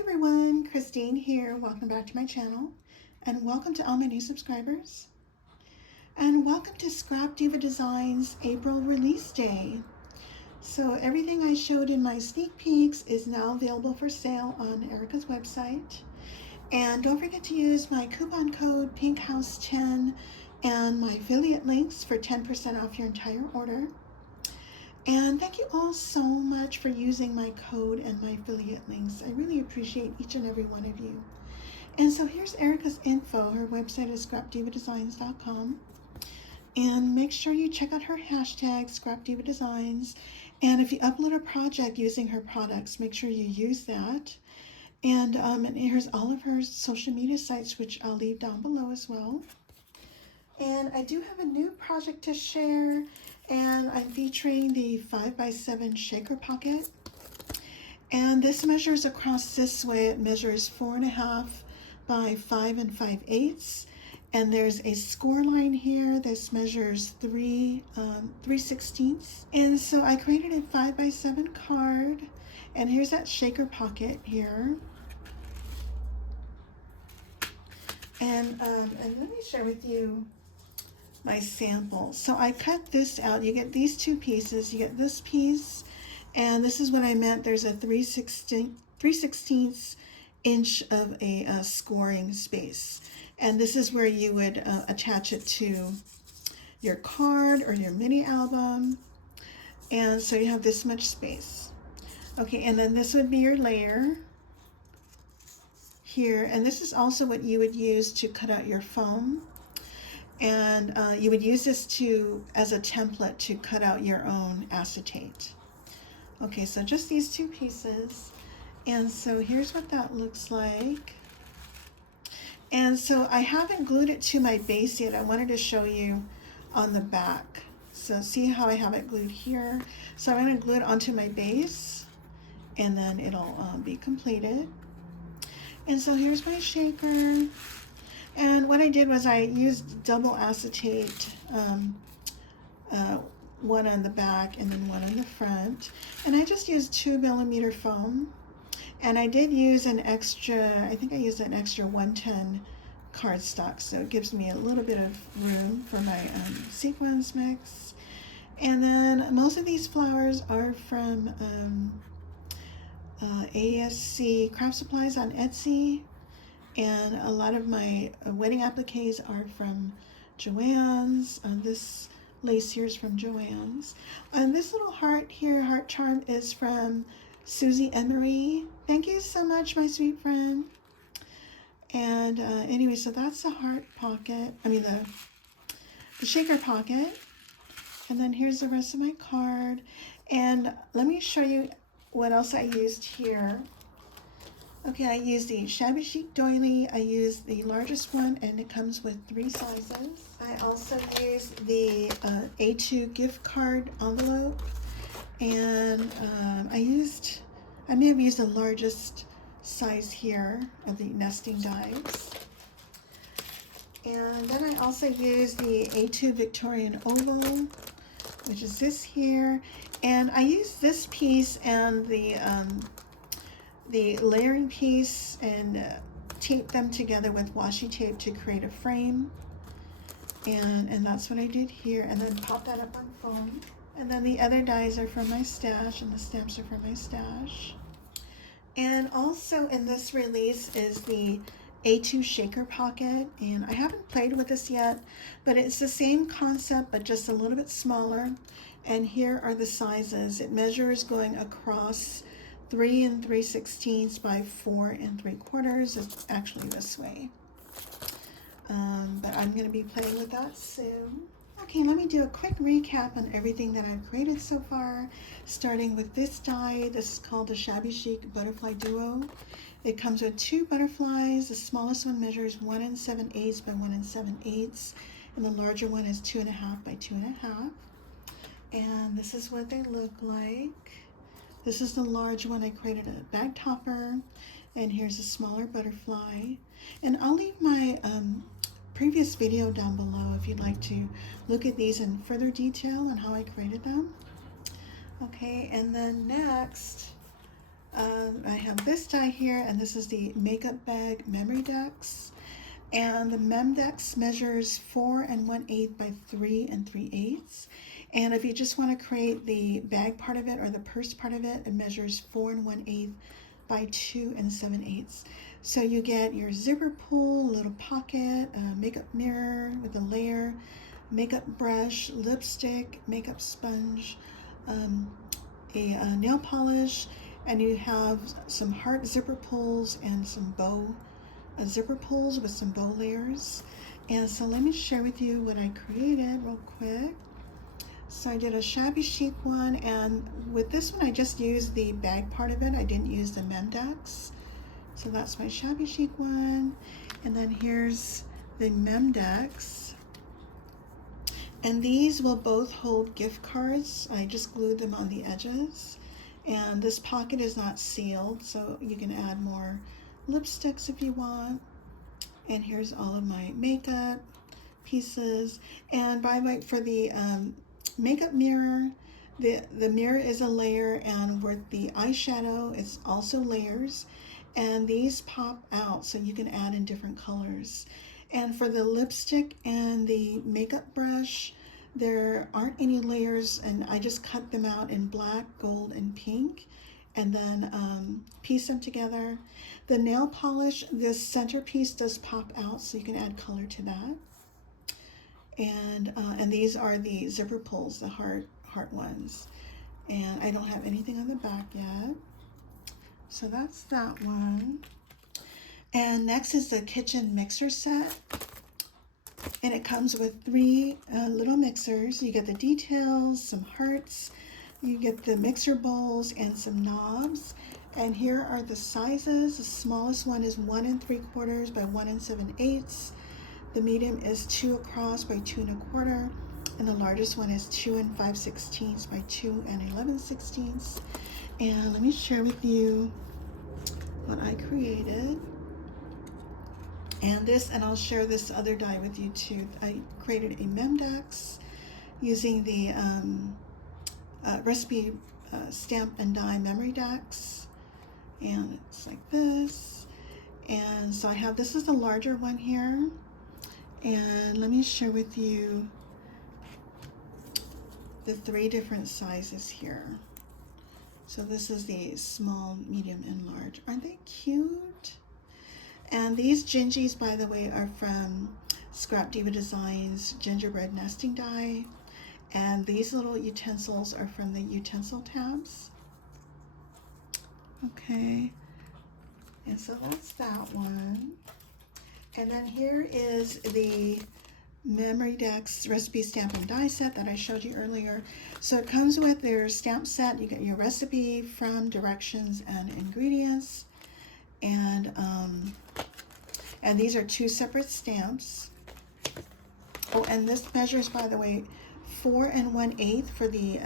everyone, Christine here. Welcome back to my channel and welcome to all my new subscribers. And welcome to Scrap Diva Designs April release day. So everything I showed in my sneak peeks is now available for sale on Erica's website. And don't forget to use my coupon code PINKHOUSE10 and my affiliate links for 10% off your entire order. And thank you all so much for using my code and my affiliate links. I really appreciate each and every one of you. And so here's Erica's info. Her website is scrapdivadesigns.com. And make sure you check out her hashtag, scrapdivadesigns. And if you upload a project using her products, make sure you use that. And here's all of her social media sites, which I'll leave down below as well. And I do have a new project to share, and I'm featuring the 5x7 shaker pocket. And this measures across this way. It measures 4.5 by 5 5/8. And there's a score line here. This measures 3/16. And so I created a 5x7 card, and here's that shaker pocket here. And let me share with you my sample. So I cut this out. You get these two pieces. You get this piece, and this is what I meant. There's a 3/16 inch of a scoring space, and this is where you would attach it to your card or your mini album. And so you have this much space. Okay, and then this would be your layer here, and this is also what you would use to cut out your foam. And you would use this as a template to cut out your own acetate. Okay, so just these two pieces. And so here's what that looks like. And so I haven't glued it to my base yet. I wanted to show you on the back. So see how I have it glued here? So I'm going to glue it onto my base, and then it'll be completed. And so here's my shaker. And what I did was I used double acetate, one on the back and then one on the front. And I just used 2mm foam. And I did use an extra, I think I used an extra 110 cardstock. So it gives me a little bit of room for my sequins mix. And then most of these flowers are from ASC Craft Supplies on Etsy. And a lot of my wedding appliques are from Joann's. This lace here is from Joann's. And this little heart here, heart charm, is from Susie Emery. Thank you so much, my sweet friend. And anyway, so that's the heart pocket. I mean the shaker pocket. And then here's the rest of my card. And let me show you what else I used here. Okay, I used the Shabby Chic Doily. I used the largest one, and it comes with 3 sizes. I also used the A2 gift card envelope, and I may have used the largest size here of the nesting dies. And then I also used the A2 Victorian Oval, which is this here. And I used this piece and the layering piece and tape them together with washi tape to create a frame. And that's what I did here. And then pop that up on foam. And then the other dies are from my stash, and the stamps are from my stash. And also in this release is the A2 shaker pocket, and I haven't played with this yet, but it's the same concept but just a little bit smaller. And here are the sizes. It measures going across 3 3/16 by 4 3/4. It's actually this way. But I'm going to be playing with that soon. Okay, let me do a quick recap on everything that I've created so far, starting with this die. This is called the Shabby Chic Butterfly Duo. It comes with 2 butterflies. The smallest one measures 1 7/8 by 1 7/8, and the larger one is 2.5 by 2.5. And this is what they look like. This is the large one. I created a bag topper, and here's a smaller butterfly. And I'll leave my previous video down below if you'd like to look at these in further detail on how I created them. Okay, and then next I have this die here, and this is the Makeup Bag Memory Dex. And the Memorydex measures 4 1/8 by 3 3/8. And if you just want to create the bag part of it or the purse part of it, it measures 4 1/8 by 2 7/8. So you get your zipper pull, a little pocket, a makeup mirror with a layer, makeup brush, lipstick, makeup sponge, a nail polish, and you have some heart zipper pulls and some bow zipper pulls with some bow layers. And so let me share with you what I created real quick. So I did a Shabby Chic one, and with this one I just used the bag part of it. I didn't use the Memorydex. So that's my Shabby Chic one. And then here's the Memorydex. And these will both hold gift cards. I just glued them on the edges. And this pocket is not sealed, so you can add more lipsticks if you want. And here's all of my makeup pieces. And by the way, for the makeup mirror, the mirror is a layer, and with the eyeshadow, it's also layers. And these pop out, so you can add in different colors. And for the lipstick and the makeup brush, there aren't any layers, and I just cut them out in black, gold, and pink, and then piece them together. The nail polish, this centerpiece does pop out, so you can add color to that. And these are the zipper pulls, the heart ones. And I don't have anything on the back yet. So that's that one. And next is the kitchen mixer set. And it comes with 3 little mixers. You get the details, some hearts, you get the mixer bowls, and some knobs. And here are the sizes. The smallest one is 1 3/4 by 1 7/8. The medium is 2 across by 2 1/4. And the largest one is 2 5/16 by 2 11/16. And let me share with you what I created. And I'll share this other die with you too. I created a Memorydex using the recipe stamp and die Memorydex, and it's like this. And so I have, this is the larger one here, and let me share with you the 3 different sizes here. So this is the small, medium, and large. Aren't they cute? And these gingies, by the way, are from Scrap Diva Designs Gingerbread Nesting die. And these little utensils are from the Utensil Tabs. Okay, and so that's that one. And then here is the Memorydex recipe stamp and die set that I showed you earlier. So it comes with their stamp set. You get your recipe, from, directions, and ingredients. And these are 2 separate stamps. Oh, and this measures, by the way, 4 1/8 for the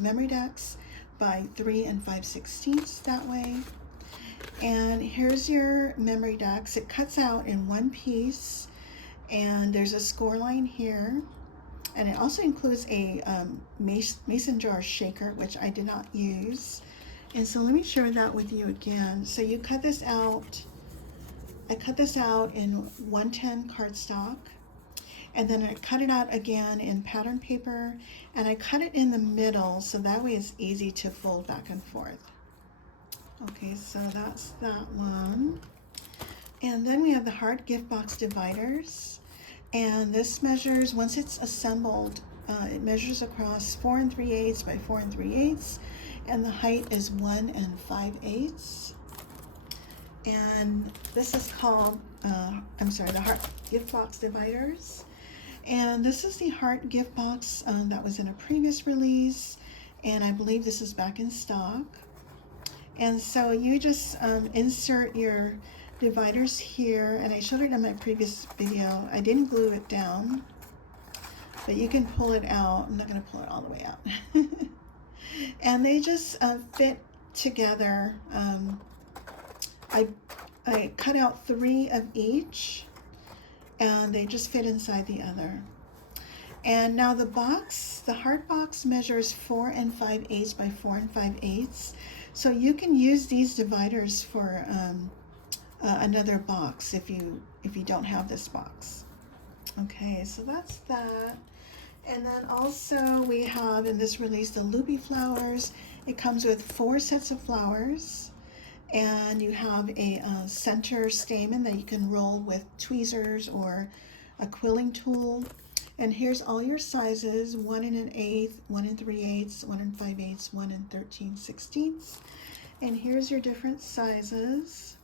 Memorydex by 3 5/16 that way. And here's your Memorydex. It cuts out in 1 piece, and there's a score line here. And it also includes a mason jar shaker, which I did not use. And so let me share that with you again. So you cut this out. I cut this out in 110 cardstock, and then I cut it out again in pattern paper, and I cut it in the middle so that way it's easy to fold back and forth. Okay, so that's that one. And then we have the heart gift box dividers, and this measures, once it's assembled, it measures across 4 3/8 by 4 3/8, and the height is 1 5/8. And this is called, the heart gift box dividers. And this is the heart gift box that was in a previous release, and I believe this is back in stock. And so you just insert your dividers here, and I showed it in my previous video. I didn't glue it down, but you can pull it out. I'm not going to pull it all the way out. And they just fit together. I cut out 3 of each, and they just fit inside the other. And now the box, the heart box, measures 4 5/8 by 4 5/8. So you can use these dividers for another box if you don't have this box. Okay, so that's that. And then also we have in this release the Loopy Flowers. It comes with 4 sets of flowers, and you have a center stamen that you can roll with tweezers or a quilling tool. And here's all your sizes: 1 1/8, 1 3/8, 1 5/8, 1 13/16. And here's your different sizes.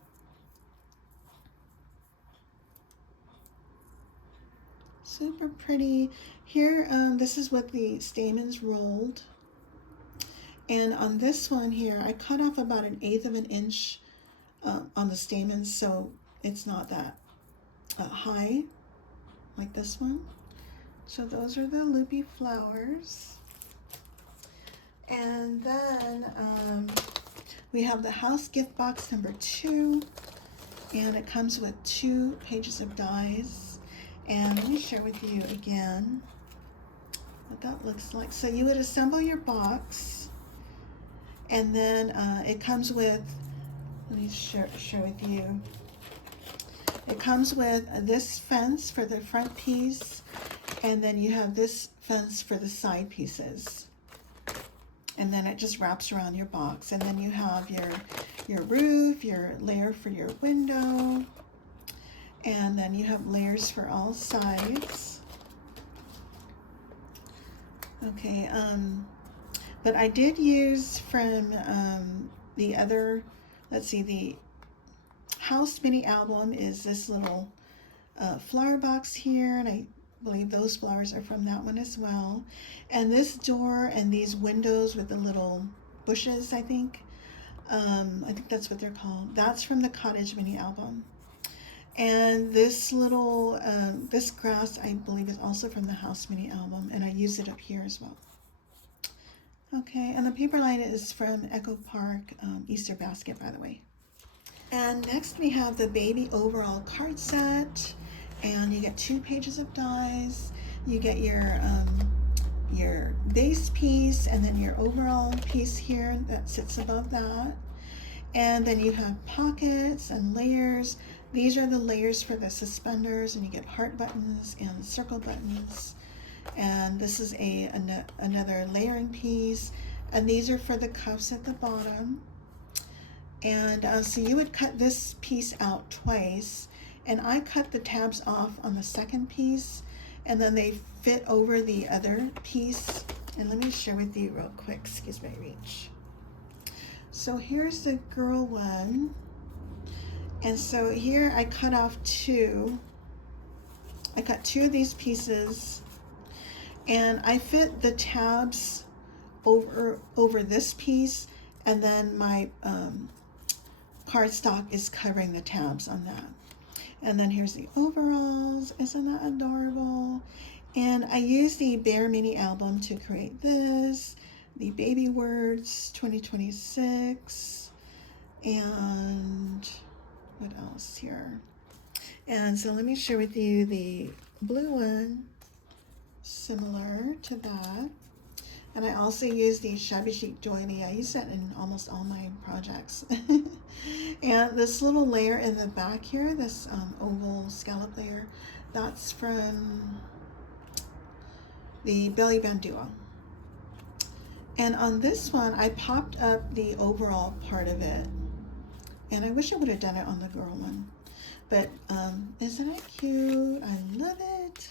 Super pretty. Here, this is what the stamens rolled. And on this one here, I cut off about 1/8 of an inch on the stamens, so it's not that high like this one. So those are the Loopy Flowers. And then we have the House Gift Box number 2, and it comes with 2 pages of dies. And let me share with you again what that looks like. So you would assemble your box, and then it comes with, let me share with you. It comes with this fence for the front piece, and then you have this fence for the side pieces. And then it just wraps around your box. And then you have your roof, your layer for your window, and then you have layers for all sides. Okay, but I did use from the other, let's see, the House Mini album is this little flower box here, and I believe those flowers are from that one as well. And this door and these windows with the little bushes, I think that's what they're called. That's from the Cottage mini album. And this little, this grass, I believe, is also from the House mini album, and I use it up here as well. Okay, and the paper line is from Echo Park Easter basket, by the way. And next we have the baby overall card set, and you get 2 pages of dies. You get your base piece, and then your overall piece here that sits above that. And then you have pockets and layers. These are the layers for the suspenders, and you get heart buttons and circle buttons. And this is another layering piece, and these are for the cuffs at the bottom. And so you would cut this piece out twice, and I cut the tabs off on the second piece, and then they fit over the other piece. And let me share with you real quick, excuse my reach. So here's the girl one, and so here I cut off 2. I cut 2 of these pieces, and I fit the tabs over this piece, and then my cardstock is covering the tabs on that. And then here's the overalls. Isn't that adorable? And I used the Bear mini album to create this, the Baby Words 2026, and what else here? And so let me share with you the blue one, similar to that. And I also use the Shabby Chic Doily. I use that in almost all my projects. And this little layer in the back here, this oval scallop layer, that's from the Belly Band Duo. And on this one, I popped up the overall part of it. And I wish I would have done it on the girl one. But isn't it cute? I love it.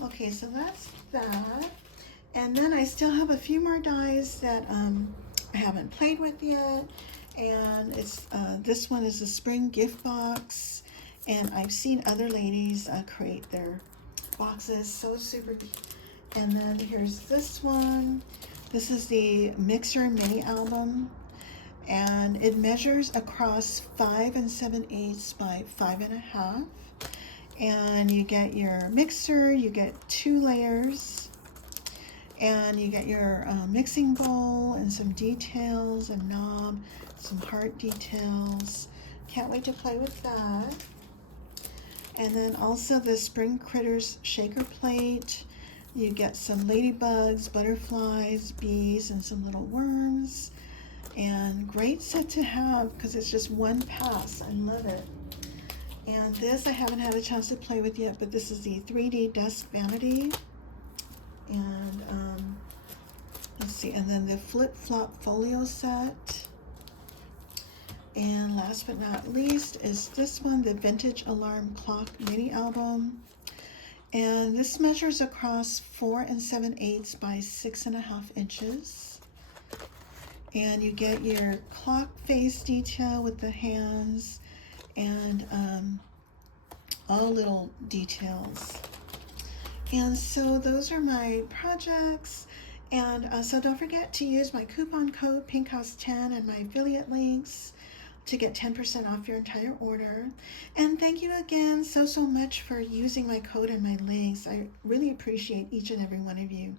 Okay, so that's that. And then I still have a few more dies that I haven't played with yet. And it's this one is a spring gift box. And I've seen other ladies create their boxes so super. And then here's this one. This is the Mixer mini album. And it measures across 5 7/8 by 5 1/2. And you get your mixer, you get 2 layers, and you get your mixing bowl and some details, a knob, some heart details. Can't wait to play with that. And then also the Spring Critters shaker plate. You get some ladybugs, butterflies, bees, and some little worms. And great set to have because it's just one pass. I love it. And this I haven't had a chance to play with yet, but this is the 3D Desk Vanity. And let's see, and then the flip-flop folio set. And last but not least is this one, the Vintage Alarm Clock mini album. And this measures across 4 7/8 by 6.5 inches. And you get your clock face detail with the hands and all little details. And so those are my projects. And so don't forget to use my coupon code PinkHouse10 and my affiliate links to get 10% off your entire order. And thank you again so much for using my code and my links. I really appreciate each and every one of you.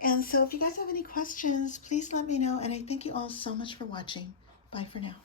And so if you guys have any questions, please let me know. And I thank you all so much for watching. Bye for now.